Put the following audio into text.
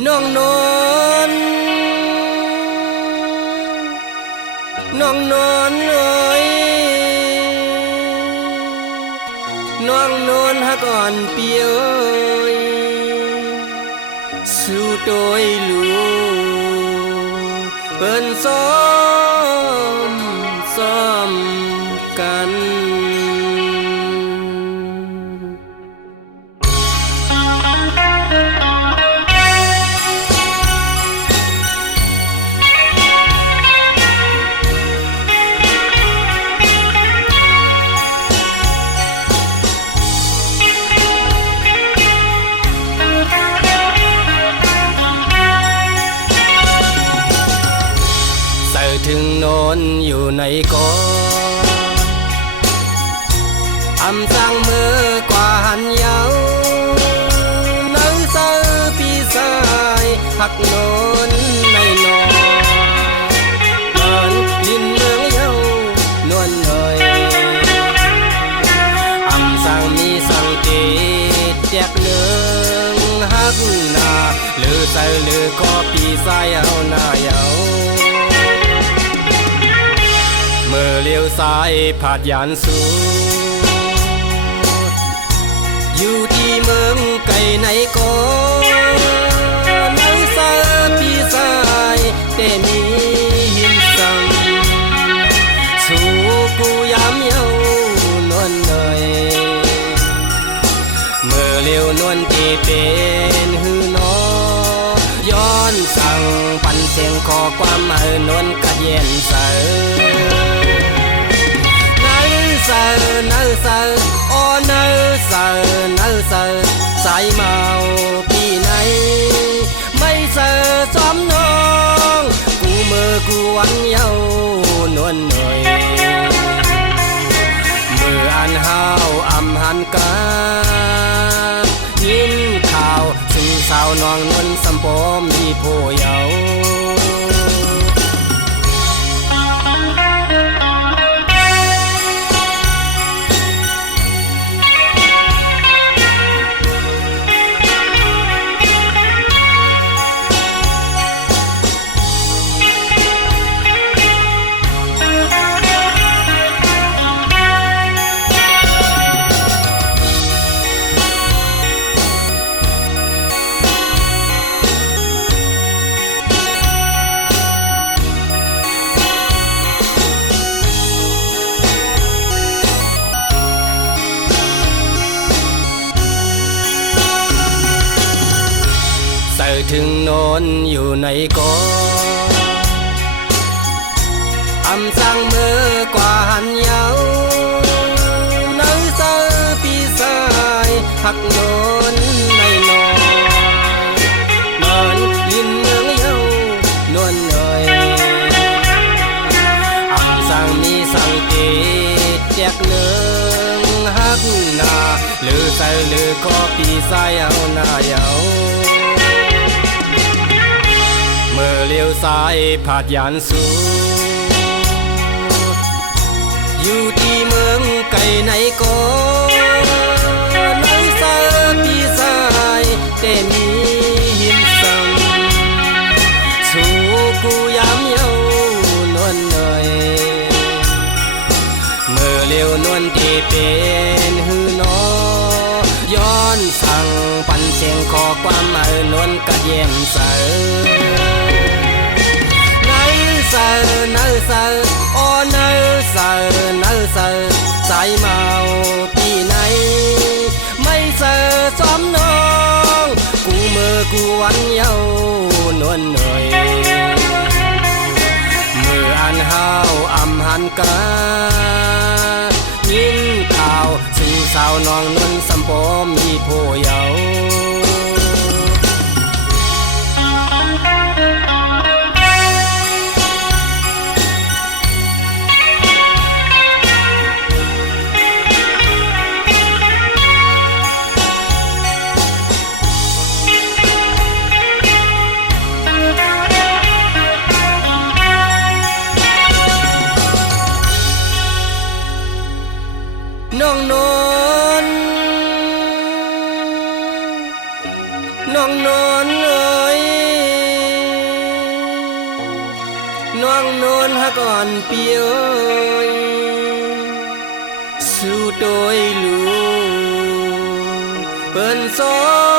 น้องนนน้องนนเอ้ยน้องนนฮักอ่อนเปียเอ้ยสู้โดยลูเปิ้นซ้อมกันถึงนอนอยู่ในกออำสั่งมือกว่าหันเยาเนื้อเสือปีสายหักนอนในนอเดินลินเมืองเยานวลหน่อยอำสั่งมีสั่งเกตแจกเนืองหักหน้าหรือเสือหรือก็ปีสายเอาหน้าเยาเมื่อเลี้ยวซ้ายผาดยานสูอยู่ที่เมืองไก่ในก็นังสาปีสายแต่มีหินสั่งสู่กูยามเยาวนวลหน่อยเมื่อเลี้ยวนวลที่เป็นหือนอย้อนสั่งปันเสียงขอความหือนวลกะเย็นเสือโอ้เนื้อเสือสายเมาปีไหนไม่เสือซ้อมน้องกูเมื่อกูวันเยาวนวลหน่อยเมื่ออันห้าวอำหันกายินข่าวสู่สาวน้องนวลสำปอมีผู้เยาถึงนอนอยู่ในกออำสั่งมือกว่าหันเยาเนื้อเสือปีสายหักนอนในนอเหมือนลินเมืองเยาวนวลหน่อยอำสั่งมีสั่งเกตแจกเนืองหักหน้าหรือใส่หรือก็ปีสายเอาหน้าเยาเมื่อเลี้ยวซ้ายผาดยานสูอยู่ที่เมืองไก่ในก็เนื้อเสือปีสายแต่มีหินสั่งสู่กูยามเยาวนวลหน่อยเมื่อเลี้ยวนวลที่เป็นหือนอย้อนสั่งปันเสียงขอความหือนวลกะเยี่ยมเสือเนื้อเสือโอ้เนื้อเสือสายเมาปีไหนไม่เสือซ้อมน้องกูเมื่อกูวันเยาวนวลหน่อยเมื่ออันห้าวอำหันกายินข่าวสู่สาวน้องนวลสำปอมีผู้เยาน้องนน น้องนอนเอ้ย น้องโนนฮักอ่อนเปียวสู่โดยลูเปิ้นสอ